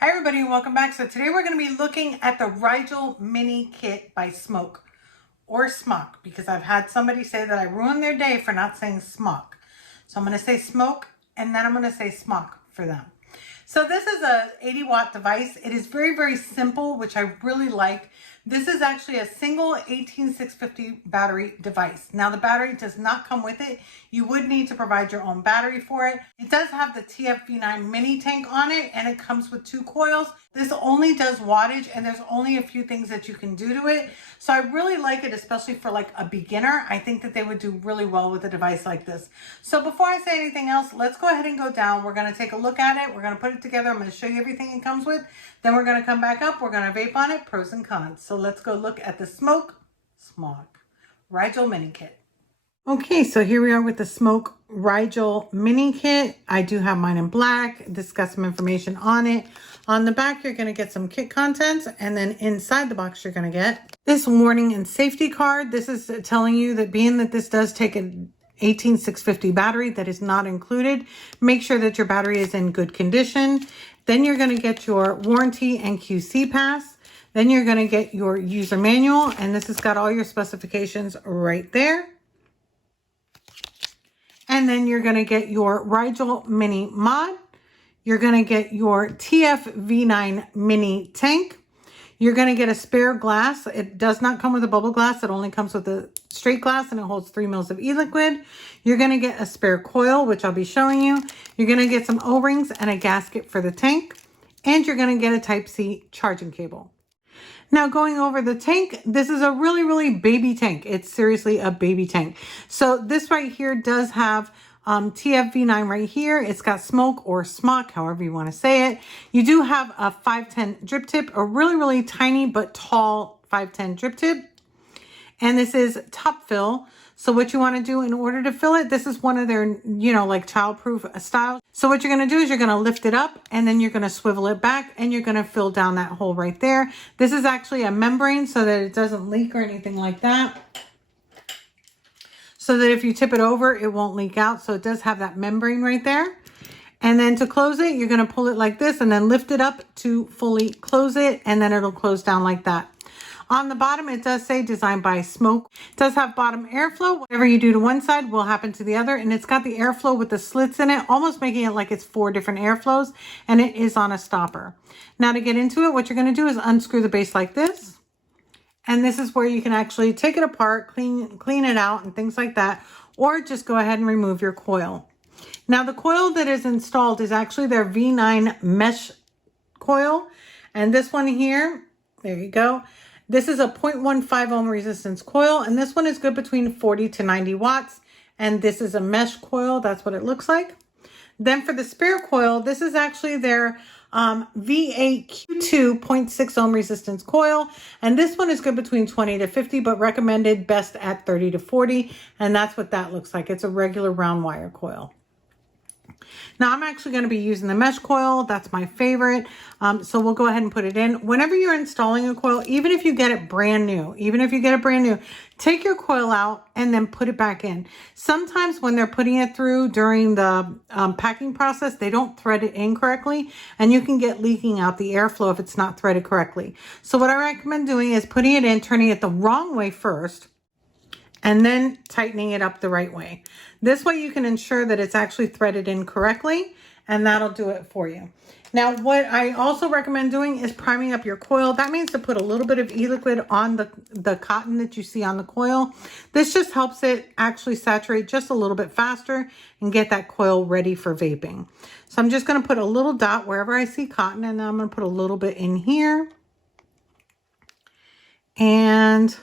Hi everybody and welcome back. So today we're going to be looking at the Rigel Mini Kit by SMOK or SMOK because I've had somebody say that I ruined their day for not saying SMOK. So I'm going to say SMOK and then I'm going to say SMOK for them. So this is a 80 watt device. It is very, very simple, which I really like. This is actually a single 18650 battery device. Now the battery does not come with it. You would need to provide your own battery for it. It does have the TFV9 mini tank on it and it comes with 2 coils. This only does wattage and there's only a few things that you can do to it. So I really like it, especially for like a beginner. I think that they would do really well with a device like this. So before I say anything else, let's go ahead and go down. We're going to take a look at it. We're going to put it together. I'm going to show you everything it comes with. Then we're going to come back up. We're going to vape on it, pros and cons. So let's go look at the SMOK Rigel Mini Kit. Okay, so here we are with the SMOK Rigel Mini Kit. I do have mine in black. This got some information on it. On the back, you're going to get some kit contents, and then inside the box, you're going to get this warning and safety card. This is telling you that being that this does take an 18650 battery that is not included, make sure that your battery is in good condition. Then you're going to get your warranty and QC pass. Then you're going to get your user manual, and this has got all your specifications right there. And then you're going to get your Rigel Mini Mod. You're going to get your TFV9 Mini Tank. You're going to get a spare glass. It does not come with a bubble glass. It only comes with a straight glass, and it holds 3 mils of eliquid. You're going to get a spare coil, which I'll be showing you. You're going to get some O-rings and a gasket for the tank. And you're going to get a Type-C charging cable. Now going over the tank, this is a really, really baby tank. It's seriously a baby tank. So this right here does have TFV9 right here. It's got SMOK or SMOK, however you want to say it. You do have a 510 drip tip, a really, really tiny but tall 510 drip tip. And this is top fill. So what you want to do in order to fill it, this is one of their, like childproof styles. So what you're going to do is you're going to lift it up and then you're going to swivel it back and you're going to fill down that hole right there. This is actually a membrane so that it doesn't leak or anything like that. So that if you tip it over, it won't leak out. So it does have that membrane right there. And then to close it, you're going to pull it like this and then lift it up to fully close it. And then it'll close down like that. On the bottom, it does say designed by SMOK. It does have bottom airflow. Whatever you do to one side will happen to the other. And it's got the airflow with the slits in it, almost making it like it's 4 different airflows. And it is on a stopper. Now to get into it, what you're going to do is unscrew the base like this. And this is where you can actually take it apart, clean it out and things like that. Or just go ahead and remove your coil. Now the coil that is installed is actually their V9 mesh coil. And this one here, there you go. This is a 0.15 ohm resistance coil, and this one is good between 40 to 90 watts. And this is a mesh coil. That's what it looks like. Then for the spare coil, this is actually their V8 Q2 0.6 ohm resistance coil. And this one is good between 20 to 50, but recommended best at 30 to 40. And that's what that looks like. It's a regular round wire coil. Now I'm actually going to be using the mesh coil. That's my favorite. So we'll go ahead and put it in. Whenever you're installing a coil, even if you get it brand new, take your coil out and then put it back in. Sometimes when they're putting it through during the packing process, they don't thread it in correctly and you can get leaking out the airflow if it's not threaded correctly. So what I recommend doing is putting it in, turning it the wrong way first, and then tightening it up the right way. This way you can ensure that it's actually threaded in correctly, and that'll do it for you. Now, what I also recommend doing is priming up your coil. That means to put a little bit of e-liquid on the cotton that you see on the coil. This just helps it actually saturate just a little bit faster and get that coil ready for vaping. So I'm just going to put a little dot wherever I see cotton, and then I'm going to put a little bit in here. And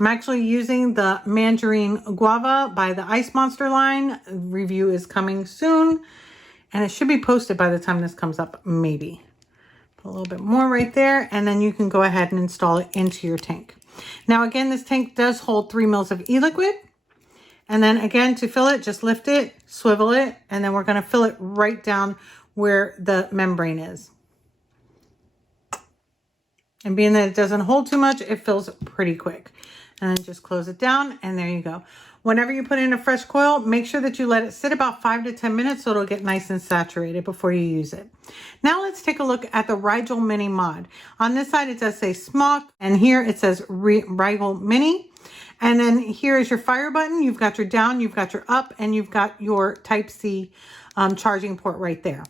I'm actually using the Mandarin Guava by the Ice Monster line. Review is coming soon. And it should be posted by the time this comes up, maybe. Put a little bit more right there. And then you can go ahead and install it into your tank. Now, again, this tank does hold 3 mils of e-liquid. And then again, to fill it, just lift it, swivel it. And then we're going to fill it right down where the membrane is. And being that it doesn't hold too much, it fills pretty quick. and then just close it down, and there you go. Whenever you put in a fresh coil, make sure that you let it sit about 5 to 10 minutes so it'll get nice and saturated before you use it. Now let's take a look at the Rigel Mini Mod. On this side, it does say SMOK, and here it says Rigel Mini. And then here is your fire button. You've got your down, you've got your up, and you've got your Type-C charging port right there.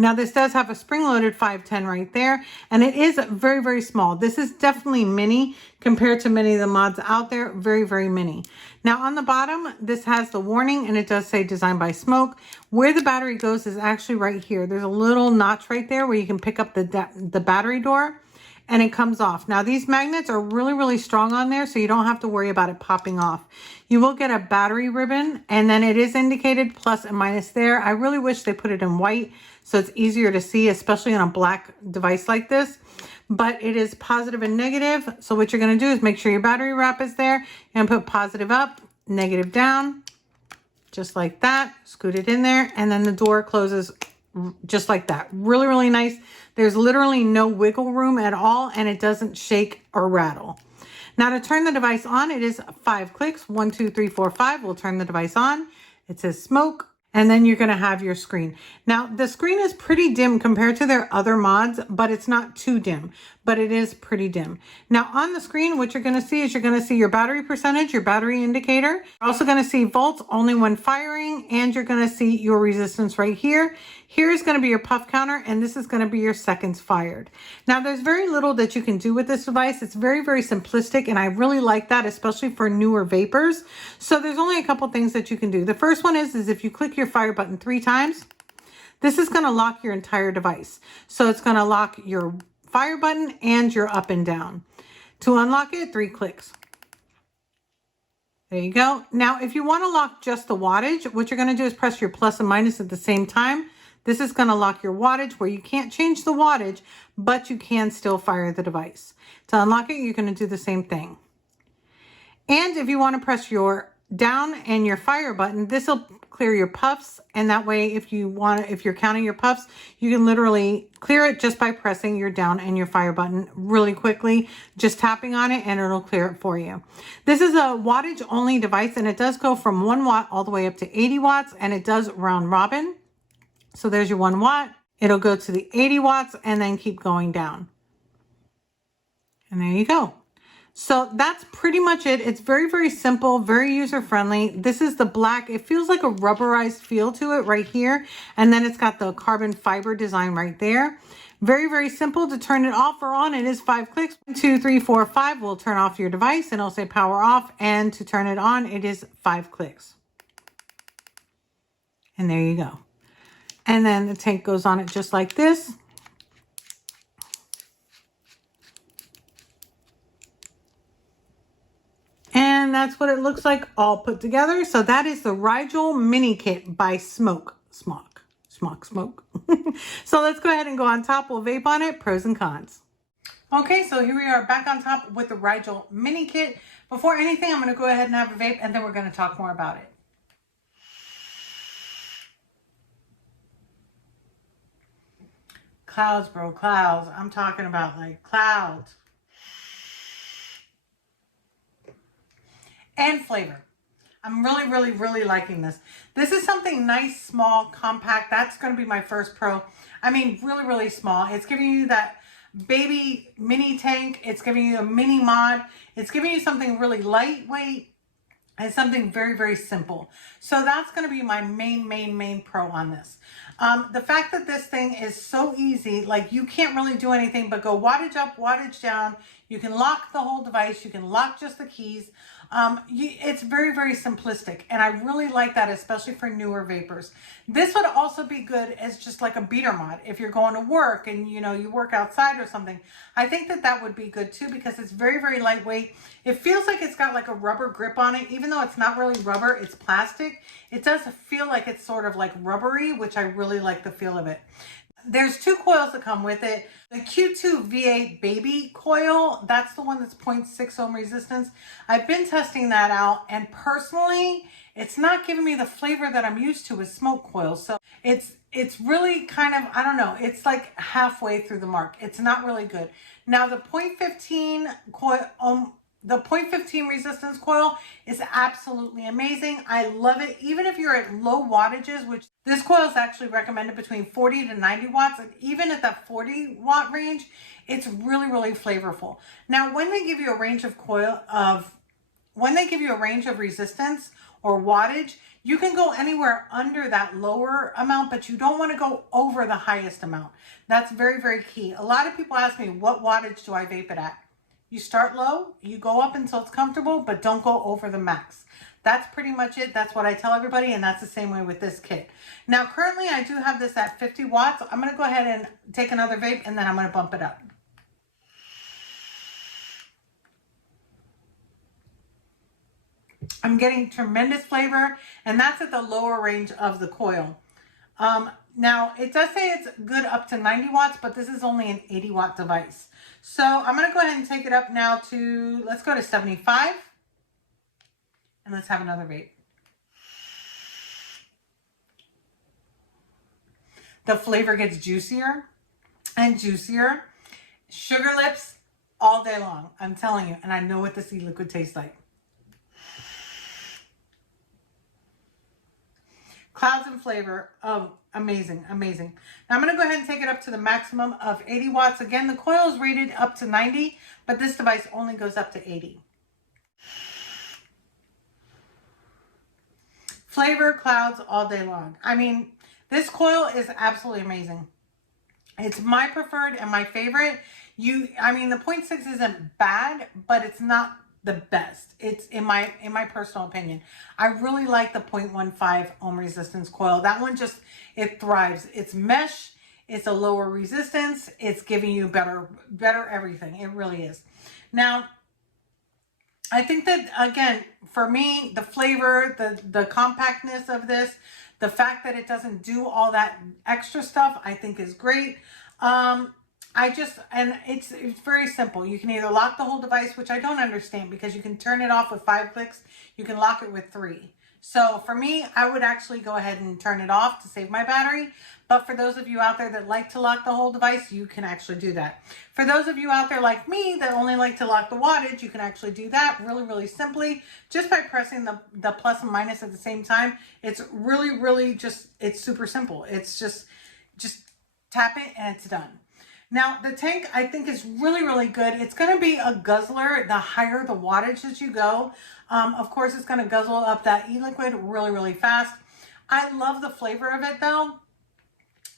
Now this does have a spring-loaded 510 right there, and it is very, very small. This is definitely mini compared to many of the mods out there. Very, very mini. Now on the bottom, this has the warning, and it does say designed by SMOK. Where the battery goes is actually right here. There's a little notch right there where you can pick up the battery door, and it comes off. Now these magnets are really, really strong on there, so you don't have to worry about it popping off. You will get a battery ribbon, and then it is indicated plus and minus there. I really wish they put it in white so it's easier to see, especially on a black device like this. But it is positive and negative. So what you're going to do is make sure your battery wrap is there and put positive up, negative down, just like that. Scoot it in there, and then the door closes just like that. Really, really nice. There's literally no wiggle room at all, and it doesn't shake or rattle. Now to turn the device on, it is 5 clicks. 1, 2, 3, 4, 5 will turn the device on. It says SMOK, and then you're going to have your screen. Now the screen is pretty dim compared to their other mods, but it's not too dim, but it is pretty dim. Now on the screen, what you're going to see is you're going to see your battery percentage, your battery indicator. You're also going to see volts only when firing, and you're going to see your resistance right here. Here's going to be your puff counter, and this is going to be your seconds fired. Now there's very little that you can do with this device. It's very, very simplistic, and I really like that, especially for newer vapors. So there's only a couple things that you can do. The first one is if you click your fire button 3 times, this is going to lock your entire device. So it's going to lock your fire button and your up and down. To unlock it, 3 clicks. There you go. Now, if you want to lock just the wattage, what you're going to do is press your plus and minus at the same time. This is going to lock your wattage where you can't change the wattage, but you can still fire the device. To unlock it, you're going to do the same thing. And if you want to press your down and your fire button, this will clear your puffs. And that way, if you're counting your puffs, you can literally clear it just by pressing your down and your fire button really quickly, just tapping on it, and it'll clear it for you. This is a wattage only device, and it does go from 1 watt all the way up to 80 watts, and it does round robin. So there's your 1 watt. It'll go to the 80 watts and then keep going down. And there you go. So that's pretty much it. It's very, very simple, very user-friendly. This is the black. It feels like a rubberized feel to it right here. And then it's got the carbon fiber design right there. Very, very simple. To turn it off or on, it is 5 clicks. 1, 2, 3, 4, 5 will turn off your device, and it'll say power off. And to turn it on, it is 5 clicks. And there you go. And then the tank goes on it just like this. And that's what it looks like all put together. So that is the Rigel Mini Kit by SMOK. SMOK. So let's go ahead and go on top. We'll vape on it. Pros and cons. Okay, so here we are back on top with the Rigel Mini Kit. Before anything, I'm going to go ahead and have a vape, and then we're going to talk more about it. Clouds, bro, clouds. I'm talking about like clouds. And flavor. I'm really, really, really liking this. This is something nice, small, compact. That's going to be my first pro. I mean, really, really small. It's giving you that baby mini tank. It's giving you a mini mod. It's giving you something really lightweight and something very, very simple. So that's going to be my main pro on this. The fact that this thing is so easy, like you can't really do anything but go wattage up, wattage down. You can lock the whole device. You can lock just the keys. It's very, very simplistic, and I really like that, especially for newer vapors. This would also be good as just like a beater mod if you're going to work and you work outside or something. I think that would be good too, because it's very, very lightweight. It feels like it's got like a rubber grip on it, even though it's not really rubber, it's plastic. It does feel like it's sort of like rubbery, which I really like the feel of it. There's 2 coils that come with it. The Q2 V8 Baby coil, that's the one that's 0.6 ohm resistance. I've been testing that out, and personally, it's not giving me the flavor that I'm used to with smoke coils. So it's really kind of, I don't know, it's like halfway through the mark. It's not really good. Now the 0.15 coil, The 0.15 resistance coil is absolutely amazing. I love it. Even if you're at low wattages, which this coil is actually recommended between 40 to 90 watts. And even at that 40 watt range, it's really, really flavorful. Now, when they give you a range of resistance or wattage, you can go anywhere under that lower amount, but you don't want to go over the highest amount. That's very, very key. A lot of people ask me, what wattage do I vape it at? You start low, you go up until it's comfortable, but don't go over the max. That's pretty much it. That's what I tell everybody, and that's the same way with this kit. Now, currently, I do have this at 50 watts. I'm going to go ahead and take another vape, and then I'm going to bump it up. I'm getting tremendous flavor, and that's at the lower range of the coil. Now, it does say it's good up to 90 watts, but this is only an 80 watt device. So I'm going to go ahead and take it up now to, let's go to 75. And let's have another vape. The flavor gets juicier and juicier. Sugar lips all day long, I'm telling you. And I know what this e-liquid tastes like. Clouds and flavor. Oh, amazing, amazing. Now I'm going to go ahead and take it up to the maximum of 80 watts. Again, the coil is rated up to 90, but this device only goes up to 80. Flavor clouds all day long. I mean, this coil is absolutely amazing. It's my preferred and my favorite. I mean, the 0.6 isn't bad, but it's not the best. It's in my personal opinion. I really like the 0.15 ohm resistance coil. That one just, it thrives. It's mesh. It's a lower resistance. It's giving you better everything. It really is. Now, I think that, again, for me, the flavor, the compactness of this, the fact that it doesn't do all that extra stuff, I think is great. And it's very simple. You can either lock the whole device, which I don't understand, because you can turn it off with 5 clicks. You can lock it with 3. So for me, I would actually go ahead and turn it off to save my battery. But for those of you out there that like to lock the whole device, you can actually do that. For those of you out there like me that only like to lock the wattage, you can actually do that really, really simply just by pressing the plus and minus at the same time. It's really, really just, it's super simple. It's just tap it and it's done. Now, the tank, I think, is really, really good. It's going to be a guzzler the higher the wattage that you go. Of course, it's going to guzzle up that e-liquid really, really fast. I love the flavor of it, though.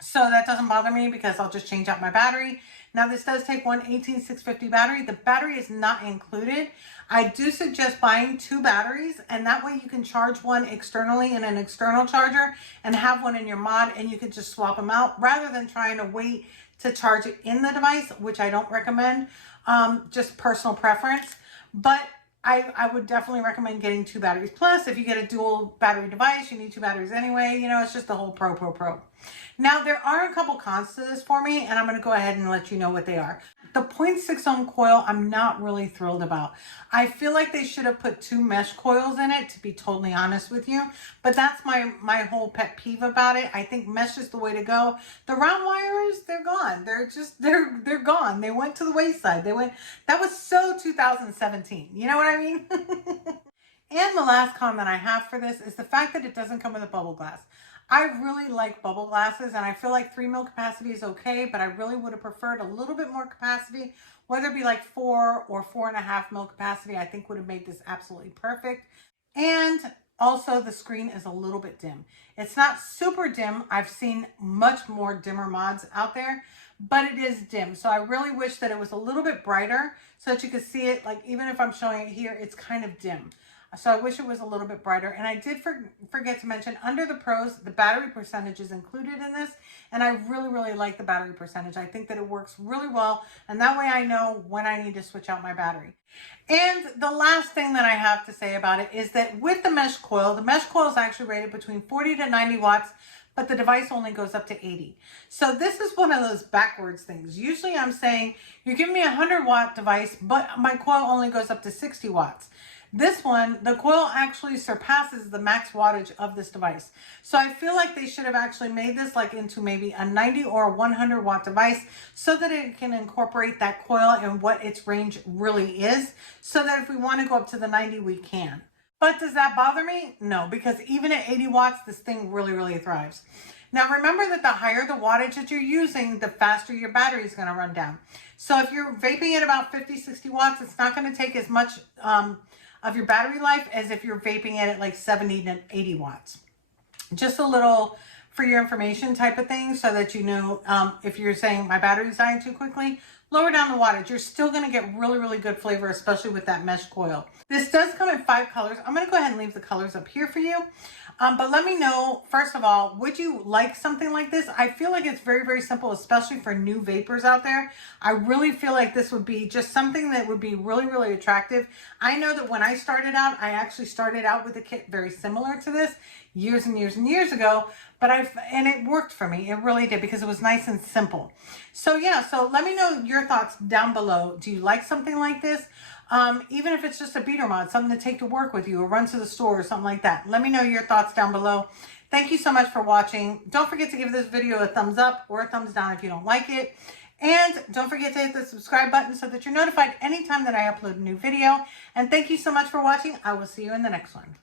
So that doesn't bother me because I'll just change out my battery. Now, this does take one 18650 battery. The battery is not included. I do suggest buying 2 batteries, and that way you can charge one externally in an external charger and have one in your mod, and you can just swap them out rather than trying to wait to charge it in the device, which I don't recommend, just personal preference. But I would definitely recommend getting 2 batteries. Plus, if you get a dual battery device, you need 2 batteries anyway. You know, it's just the whole pro. Now, there are a couple cons to this for me, and I'm going to go ahead and let you know what they are. The 0.6 ohm coil, I'm not really thrilled about. I feel like they should have put 2 mesh coils in it, to be totally honest with you. But that's my whole pet peeve about it. I think mesh is the way to go. The round wires, they're gone. They're gone. They went to the wayside. That was so 2017. You know what I mean? And the last con that I have for this is the fact that it doesn't come with a bubble glass. I really like bubble glasses, and I feel like 3 mil capacity is okay, but I really would have preferred a little bit more capacity, whether it be like 4 or 4.5 mil capacity. I think would have made this absolutely perfect. And also the screen is a little bit dim. It's not super dim. I've seen much more dimmer mods out there, but it is dim. So I really wish that it was a little bit brighter so that you could see it. Like, even if I'm showing it here, it's kind of dim. So I wish it was a little bit brighter. And I did forget to mention, under the pros, the battery percentage is included in this. And I really, really like the battery percentage. I think that it works really well. And that way I know when I need to switch out my battery. And the last thing that I have to say about it is that with the mesh coil is actually rated between 40 to 90 watts, but the device only goes up to 80. So this is one of those backwards things. Usually I'm saying, you're giving me a 100 watt device, but my coil only goes up to 60 watts. This one, the Coil actually surpasses the max wattage of this device. So I feel like they should have actually made this like into maybe a 90 or a 100 watt device so that it can incorporate that coil and what its range really is, so that if we want to go up to the 90, we can. But does that bother me? No, because even at 80 watts, this thing really, really thrives. Now remember that the higher the wattage that you're using, the faster your battery is going to run down. So if you're vaping at about 50, 60 watts, it's not going to take as much of your battery life as if you're vaping it at like 70 to 80 watts. Just a little for your information type of thing, so that you know, if you're saying my battery's dying too quickly, lower down the wattage. You're still going to get really, really good flavor, especially with that mesh coil. This does come in 5 colors. I'm going to go ahead and leave the colors up here for you. But let me know, first of all, would you like something like this? I feel like it's very, very simple, especially for new vapors out there. I really feel like this would be just something that would be really, really attractive. I know that when I started out, I actually started out with a kit very similar to this years and years and years ago, and it worked for me. It really did, because it was nice and simple. So yeah, so let me know your thoughts down below. Do you like something like this? Even if it's just a beater mod, something to take to work with you or run to the store or something like that. Let me know your thoughts down below. Thank you so much for watching. Don't forget to give this video a thumbs up or a thumbs down if you don't like it. And don't forget to hit the subscribe button so that you're notified anytime that I upload a new video. And thank you so much for watching. I will see you in the next one.